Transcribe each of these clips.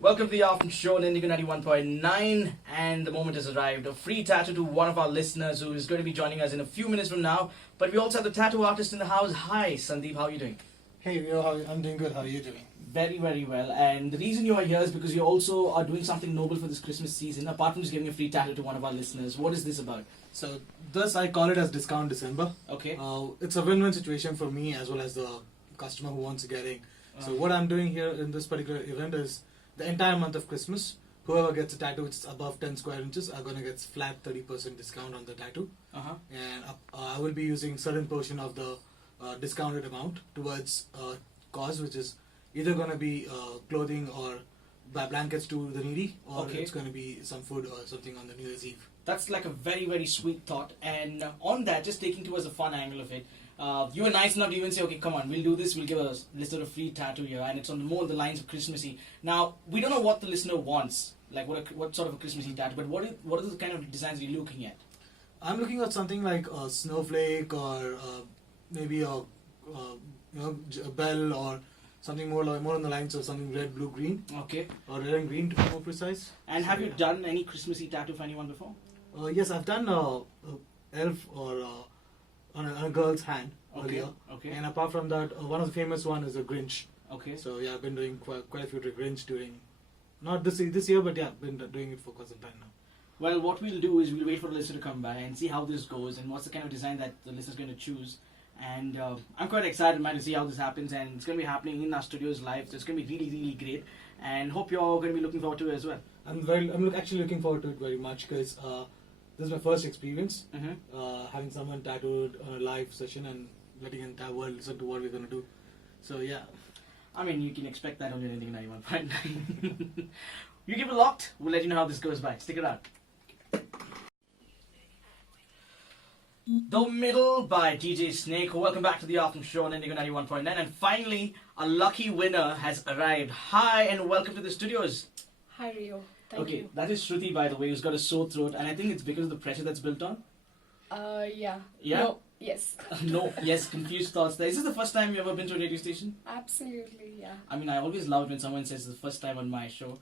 Welcome to the afternoon show on Indigo 91.9, and the moment has arrived. A free tattoo to one of our listeners who is going to be joining us in a few minutes from now. But we also have the tattoo artist in the house. Hi, Sandeep, how are you doing? Hey, I'm doing good. How are you doing? Very, very well. And the reason you are here is because you also are doing something noble for this Christmas season. Apart from just giving a free tattoo to one of our listeners, what is this about? So this I call it as Discount December. Okay. It's a win-win situation for me as well as the customer who wants to get in. So what I'm doing here in this particular event is the entire month of Christmas, whoever gets a tattoo which is above 10 square inches are going to get flat 30% discount on the tattoo. And I will be using certain portion of the discounted amount towards cause, which is either going to be clothing or blankets to the needy, or it's going to be some food or something on the New Year's Eve. That's like a very, very sweet thought. And on that, just taking towards the fun angle of it, you were nice enough to even say, okay, come on, we'll do this, we'll give a listener a free tattoo here, and it's on more the lines of Christmassy. Now, we don't know what the listener wants, like what sort of a Christmassy tattoo, but what are the kind of designs you're looking at? I'm looking at something like a snowflake, or maybe a bell, or something more on the lines of something red, blue, green. Okay. Or red and green to be more precise. And have you done any Christmassy tattoo for anyone before? Yes, I've done elf or on a girl's hand earlier. Okay. And apart from that, one of the famous one is a Grinch. Okay. So yeah, I've been doing quite a few Grinch during, not this year, but yeah, I've been doing it for quite some time now. Well, what we'll do is we'll wait for the listener to come by and see how this goes and what's the kind of design that the listener's going to choose. And I'm quite excited, man, to see how this happens, and it's going to be happening in our studios live, so it's going to be really, really great. And hope you're all going to be looking forward to it as well. I'm actually looking forward to it very much, because this is my first experience having someone tattooed on a live session and letting the entire world listen to what we're going to do. So yeah. I mean, you can expect that on Indigo 91.9. You keep it locked. We'll let you know how this goes by. Stick around. The Middle by DJ Snake. Welcome back to the afternoon show on Indigo 91.9. And finally, a lucky winner has arrived. Hi, and welcome to the studios. Hi, Rio. Thank you. That is Shruti, by the way, who's got a sore throat, and I think it's because of the pressure that's built on. Yeah. Yeah? No. Yes. No. Yes. Confused thoughts there. Is this the first time you've ever been to a radio station? Absolutely. Yeah. I mean, I always love it when someone says it's the first time on my show.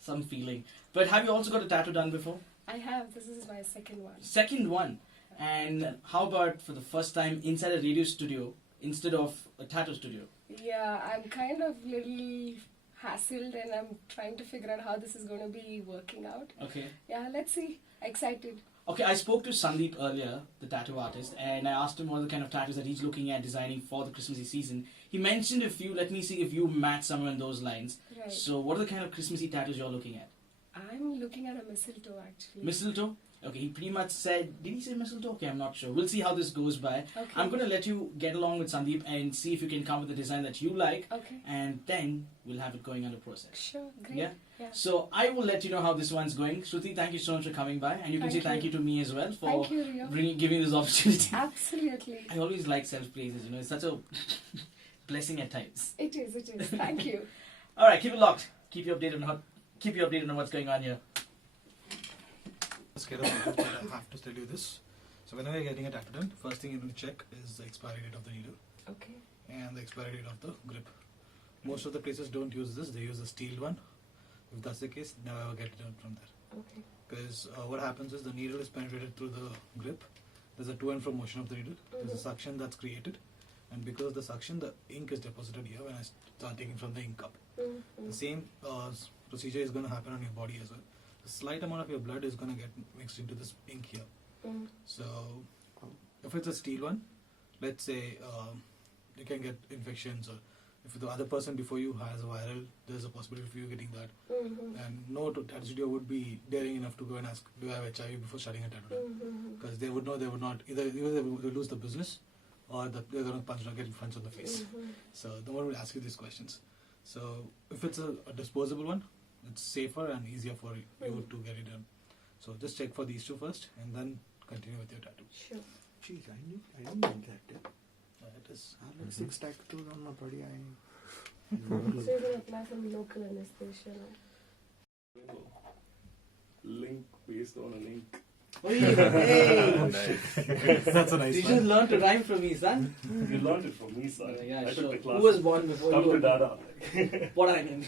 Some feeling. But have you also got a tattoo done before? I have. This is my second one. Second one. And how about for the first time inside a radio studio instead of a tattoo studio? Yeah, I'm kind of little hassled, and I'm trying to figure out how this is going to be working out. Okay. Yeah, let's see. Excited. Okay, I spoke to Sandeep earlier, the tattoo artist, and I asked him what the kind of tattoos that he's looking at designing for the Christmassy season. He mentioned a few. Let me see if you match somewhere in those lines. Right. So what are the kind of Christmassy tattoos you're looking at? I'm looking at a mistletoe, actually. Mistletoe? Okay, he pretty much said, did he say mistletoe? Okay, I'm not sure. We'll see how this goes by. Okay. I'm going to let you get along with Sandeep and see if you can come with a design that you like. Okay. And then we'll have it going under process. Sure. Great. Yeah? Yeah. So I will let you know how this one's going. Shruti, thank you so much for coming by. And you can say thank you to me as well for Thank you, Rio. giving this opportunity. Absolutely. I always like self-praises, it's such a blessing at times. It is. Thank you. Alright, keep it locked. Keep you updated on what's going on here. I have to tell you this. So whenever you're getting a tattoo done, first thing you need to check is the expiry date of the needle. Okay. And the expiry date of the grip. Most of the places don't use this, they use a steel one. If that's the case, never ever get it done from there. Okay. Because what happens is the needle is penetrated through the grip. There's a to and fro motion of the needle. There's a suction that's created. And because of the suction, the ink is deposited here when I start taking from the ink cup. The same procedure is going to happen on your body as well. A slight amount of your blood is going to get mixed into this ink here. So, if it's a steel one, let's say you can get infections, or if the other person before you has a viral, there's a possibility of you getting that. And no tattoo studio would be daring enough to go and ask, do I have HIV before starting a tattoo? Because they would know they would not, either they would lose the business, or they're going to punch or get in front of the face. So, no one will ask you these questions. So, if it's a disposable one, it's safer and easier for you to get it done. So just check for these two first and then continue with your tattoo. Sure. Jeez, I didn't know that. It is. I have like 6 tattoos on my body. So you're going to apply some local anesthesia now? Link based on a link. Hey. That's a nice You one. just learned to rhyme from me, son. You learned it from me, son. Yeah, I sure. took the class. Who was born before Come you? to Dada. What I mean.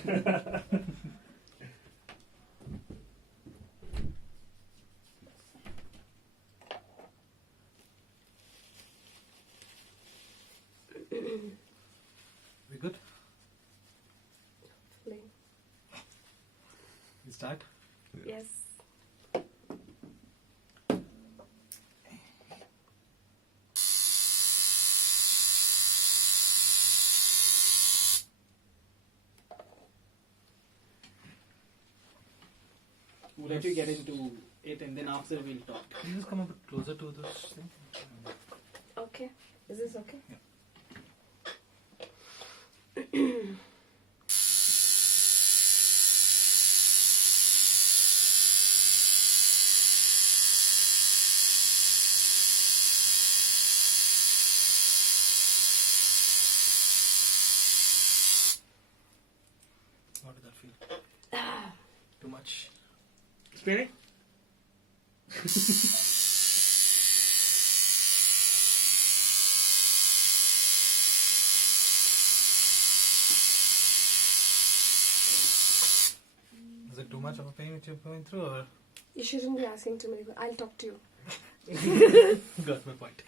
We'll let you get into it, and then after we'll talk. Can you just come a bit closer to this thing? Okay. Is this okay? Yeah. How did that feel? Too much? Spirit? Is it too much of a pain which you're going through, or? You shouldn't be asking too many. I'll talk to you. Got my point.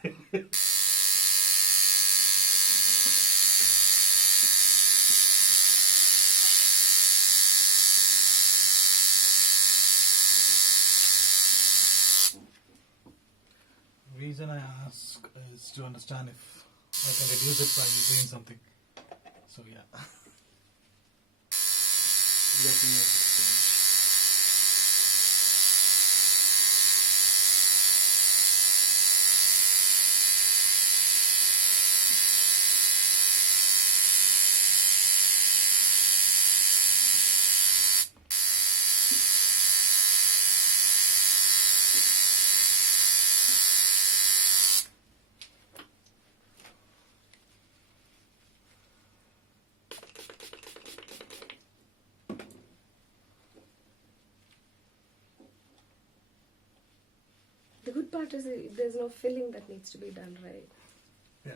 Reason I ask is to understand if I can reduce it by doing something. So yeah. Let me know. The good part is there's no filling that needs to be done, right? Yeah.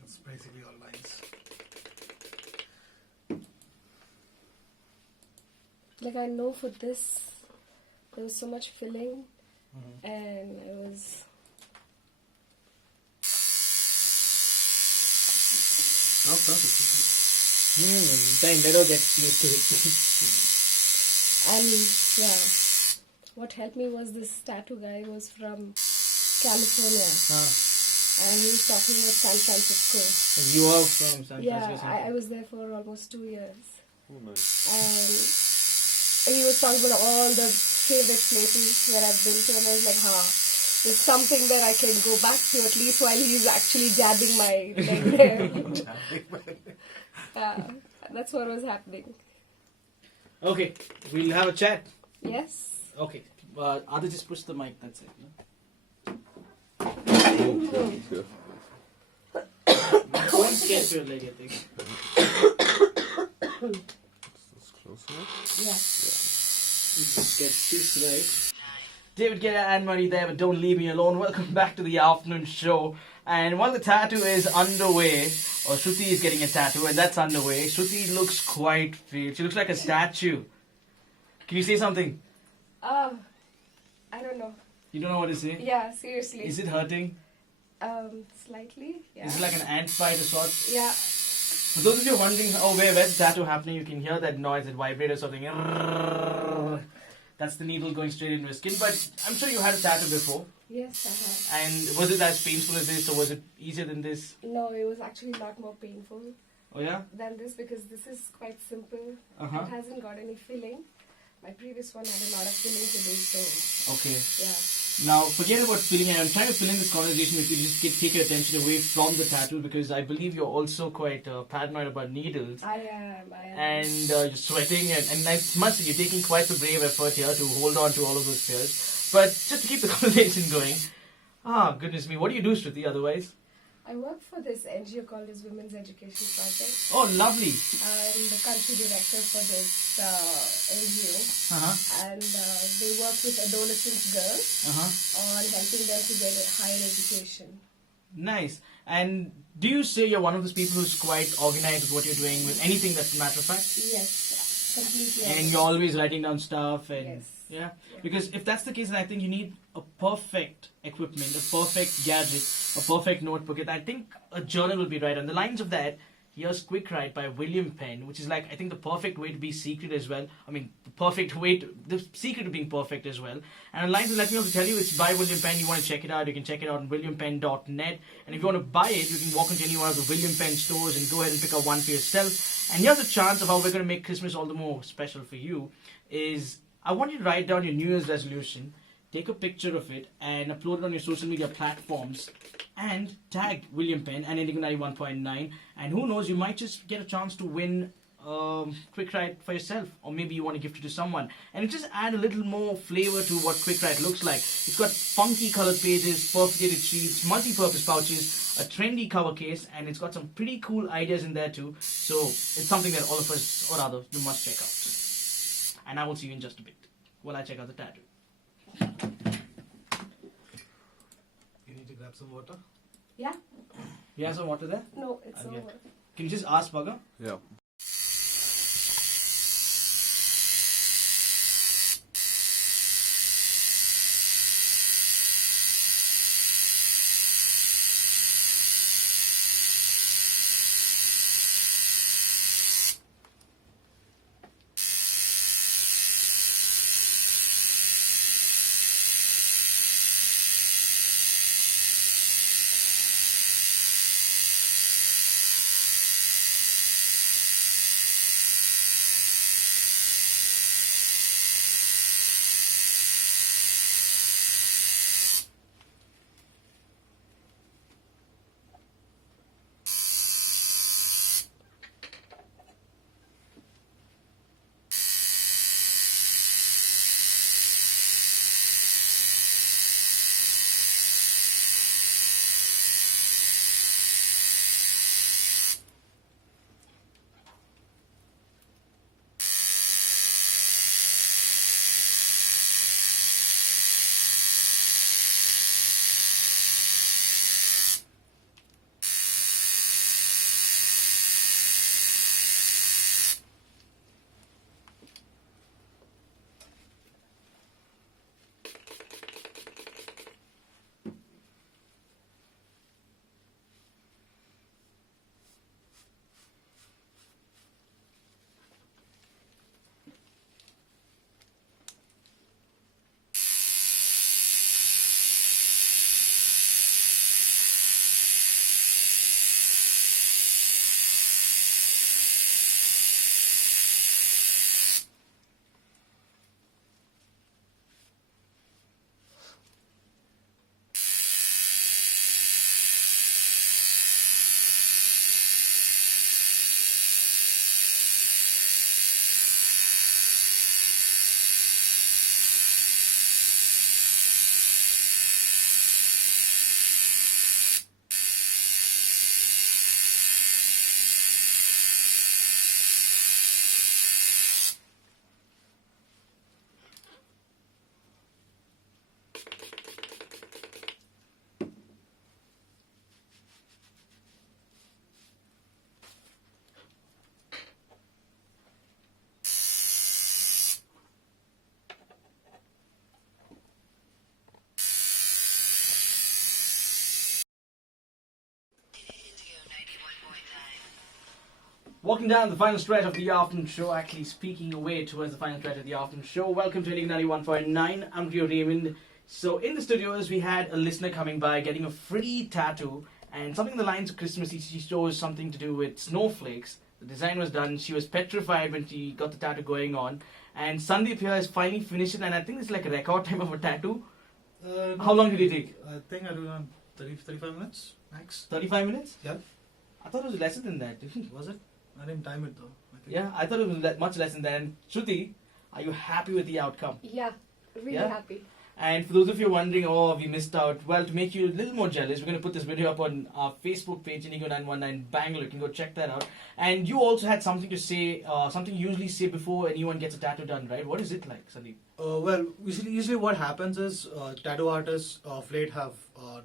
That's basically all lines. Like I know for this, there was so much filling, and I was. Oh, perfect. Time, let us get used to it. And yeah, what helped me was this tattoo guy was from California, and he was talking about San Francisco. You are from San Yeah, Francisco. I was there for almost 2 years, Oh, nice. and he was talking about all the favorite places that I've been to, and I was like, there's something that I can go back to at least while he's actually jabbing my leg there. That's what was happening. Okay, we'll have a chat. Yes. Okay, Adi, just push the mic, that's it. Don't scare your leg, I think. That's close enough. Yeah. Just get this right. David Guetta and Murray there, but don't leave me alone. Welcome back to the afternoon show. And while the tattoo is underway, or Shruti is getting a tattoo, and that's underway, Shruti looks quite fit. She looks like a statue. Can you say something? I don't know. You don't know what to say? Yeah, seriously. Is it hurting? Slightly. Yeah. Is it like an ant bite of sorts? Yeah. For those of you wondering, where's the tattoo happening, you can hear that noise, it vibrates or something. That's the needle going straight into your skin. But I'm sure you had a tattoo before. Yes, I have. And was it as painful as this, or was it easier than this? No, it was actually a lot more painful Oh yeah? than this because this is quite simple. Uh-huh. It hasn't got any filling. My previous one had a lot of filling to do, so Okay. yeah. Now, forget about filling. I'm trying to fill in this conversation with you to just take your attention away from the tattoo because I believe you're also quite paranoid about needles. I am. And you're sweating, and I must say, you're taking quite a brave effort here to hold on to all of those fears. But just to keep the conversation going, goodness me, what do you do, Shruti, otherwise? I work for this NGO called as Women's Education Project. Oh, lovely. I'm the country director for this NGO. And they work with adolescent girls on helping them to get a higher education. Nice. And do you say you're one of those people who's quite organized with what you're doing, with anything that's a matter of fact? Yes, completely. And you're always writing down stuff and Yes. yeah. Because if that's the case, then I think you need a perfect equipment, a perfect gadget, a perfect notebook. And I think a journal will be right. On the lines of that, here's Quick Write by William Penn, which is like, I think, the perfect way to be secret as well. I mean, the secret of being perfect as well. And on lines of let me also tell you, it's by William Penn. You want to check it out, you can check it out on williampenn.net. And if you want to buy it, you can walk into any one of the William Penn stores and go ahead and pick up one for yourself. And here's a chance of how we're going to make Christmas all the more special for you, is I want you to write down your New Year's resolution, take a picture of it, and upload it on your social media platforms, and tag William Penn and Indigo 91.9. And who knows, you might just get a chance to win Quick Ride for yourself, or maybe you want to gift it to someone. And it just add a little more flavor to what Quick Ride looks like. It's got funky colored pages, perforated sheets, multi-purpose pouches, a trendy cover case, and it's got some pretty cool ideas in there too. So it's something that all of us, or rather, you must check out. And I will see you in just a bit while I check out the tattoo. You need to grab some water. Yeah? You have some water there? No, it's Okay. over. Can you just ask Bugger? Yeah. Walking down the final stretch of the afternoon show, actually speaking away towards the final stretch of the afternoon show. Welcome to Indigo 91.9. I'm Rio Raymond. So in the studios, we had a listener coming by getting a free tattoo, and something in the lines of Christmassy. She chose something to do with snowflakes. The design was done. She was petrified when she got the tattoo going on. And Sandeep here has finally finished it, and I think it's like a record time of a tattoo. How long did it take? I think I do around 35 minutes max. 35 minutes? Yeah. I thought it was lesser than that. Was it? I didn't time it though. I think. Yeah, I thought it was much less than that. And Shruti, are you happy with the outcome? Yeah, really Yeah? happy. And for those of you wondering, oh, we missed out, well, to make you a little more jealous, we're going to put this video up on our Facebook page, Indigo 919 Bangalore. You can go check that out. And you also had something to say, something you usually say before anyone gets a tattoo done, right? What is it like, Sandeep? Well, usually what happens is tattoo artists of late have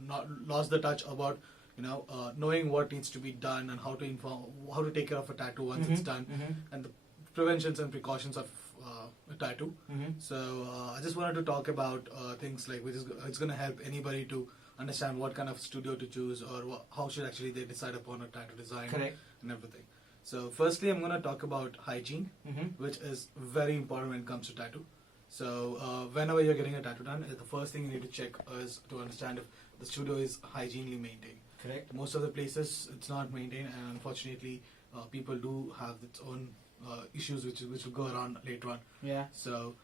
not lost the touch about knowing what needs to be done and how to take care of a tattoo once it's done, and the preventions and precautions of a tattoo. So I just wanted to talk about things like it's going to help anybody to understand what kind of studio to choose or how should actually they decide upon a tattoo design. Correct. And everything. So firstly, I'm going to talk about hygiene, which is very important when it comes to tattoo. So whenever you're getting a tattoo done, the first thing you need to check is to understand if the studio is hygienely maintained. Correct. Most of the places it's not maintained, and unfortunately people do have its own issues which will go around later on. Yeah. So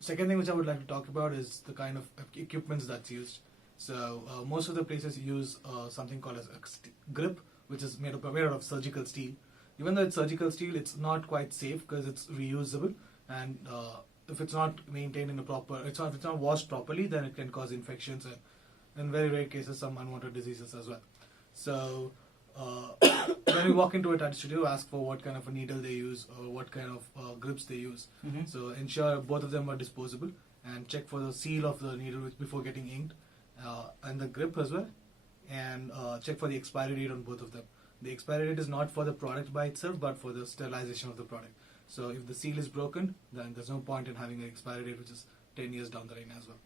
Second thing which I would like to talk about is the kind of equipments that's used. So most of the places use something called as a grip, which is made out of surgical steel. Even though it's surgical steel, it's not quite safe because it's reusable, and if it's not maintained in a proper, if it's not washed properly, then it can cause infections and in very rare cases some unwanted diseases as well. So when we walk into a tattoo studio, ask for what kind of a needle they use or what kind of grips they use. Mm-hmm. So ensure both of them are disposable and check for the seal of the needle before getting inked, and the grip as well, and check for the expiry date on both of them. The expiry date is not for the product by itself but for the sterilization of the product. So if the seal is broken, then there's no point in having an expiry date which is 10 years down the line as well.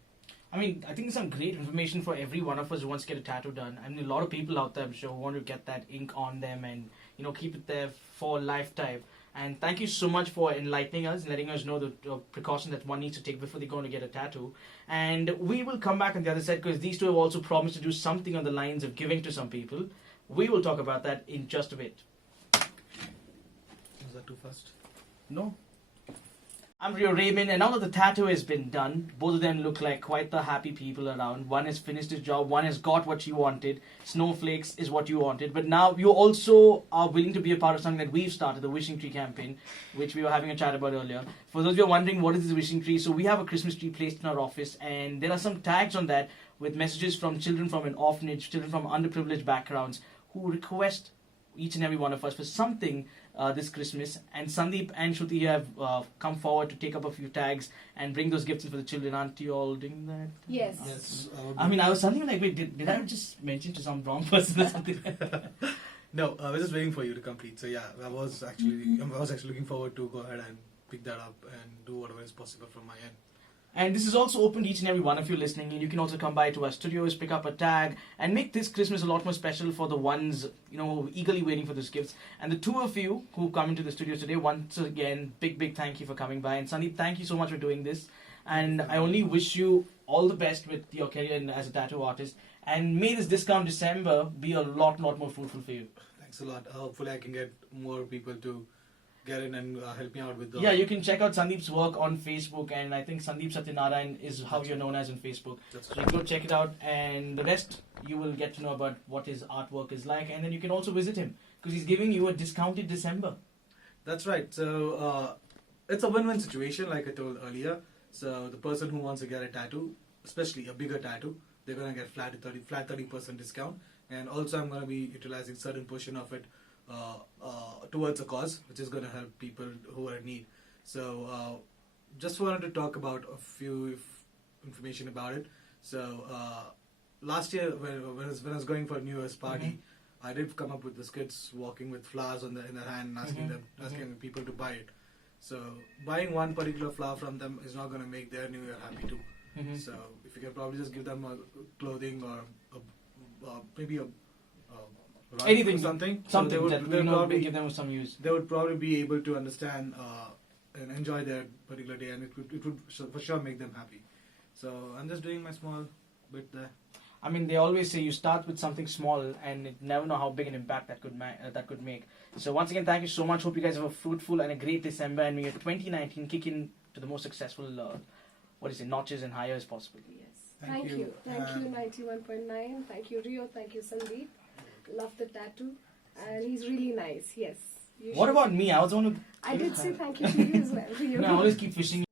I mean, I think there's some great information for every one of us who wants to get a tattoo done. I mean, a lot of people out there, I'm sure, want to get that ink on them and, you know, keep it there for a lifetime. And thank you so much for enlightening us, letting us know the precautions that one needs to take before they're going to get a tattoo. And we will come back on the other side because these two have also promised to do something on the lines of giving to some people. We will talk about that in just a bit. Is that too fast? No. I'm Rio Raymond, and now that the tattoo has been done, both of them look like quite the happy people around. One has finished his job, one has got what she wanted. Snowflakes is what you wanted. But now you also are willing to be a part of something that we've started, the Wishing Tree campaign, which we were having a chat about earlier. For those of you who are wondering what is this Wishing Tree, so we have a Christmas tree placed in our office, and there are some tags on that with messages from children from an orphanage, children from underprivileged backgrounds, who request each and every one of us for something this Christmas, and Sandeep and Shruti have come forward to take up a few tags and bring those gifts in for the children. Aren't you all doing that? Yes. Yes. I mean, I was suddenly like, wait, did I just mention to some wrong person or something? No, I was just waiting for you to complete. So yeah, I was actually looking forward to go ahead and pick that up and do whatever is possible from my end. And this is also open to each and every one of you listening. And you can also come by to our studios, pick up a tag, and make this Christmas a lot more special for the ones, you know, eagerly waiting for those gifts. And the two of you who come into the studio today, once again, big thank you for coming by. And Sandeep, thank you so much for doing this. And I only wish you all the best with your career as a tattoo artist. And may this discount December be a lot more fruitful for you. Thanks a lot. Hopefully I can get more people to get in and help me out with the... Yeah, you can check out Sandeep's work on Facebook, and I think Sandeep Satyanarayan is how you're known as on Facebook. That's So you can go check it out, and the rest you will get to know about what his artwork is like, and then you can also visit him because he's giving you a discounted December. That's right. So it's a win-win situation, like I told earlier. So the person who wants to get a tattoo, especially a bigger tattoo, they're going to get flat 30% discount, and also I'm going to be utilizing certain portion of it towards a cause which is going to help people who are in need. So just wanted to talk about a few information about it. So last year when I was going for a New Year's party, I did come up with the kids walking with flowers in their hand and asking people to buy it. So buying one particular flower from them is not going to make their New Year happy too. So if you can probably just give them clothing or maybe a Anything, or something that they probably give them some use. They would probably be able to understand and enjoy their particular day, and it would for sure make them happy. So I'm just doing my small bit there. I mean, they always say you start with something small, and you never know how big an impact that could make. So once again, thank you so much. Hope you guys have a fruitful and a great December, and may your 2019 kick in to the most successful notches and higher as possible. Yes. Thank you. Thank you, 91.9. Thank you, Rio. Thank you, Sandeep. Love the tattoo, and he's really nice. Yes. What about me? I was the one who... I did say thank you to you as well. Rio. No, I always keep fishing.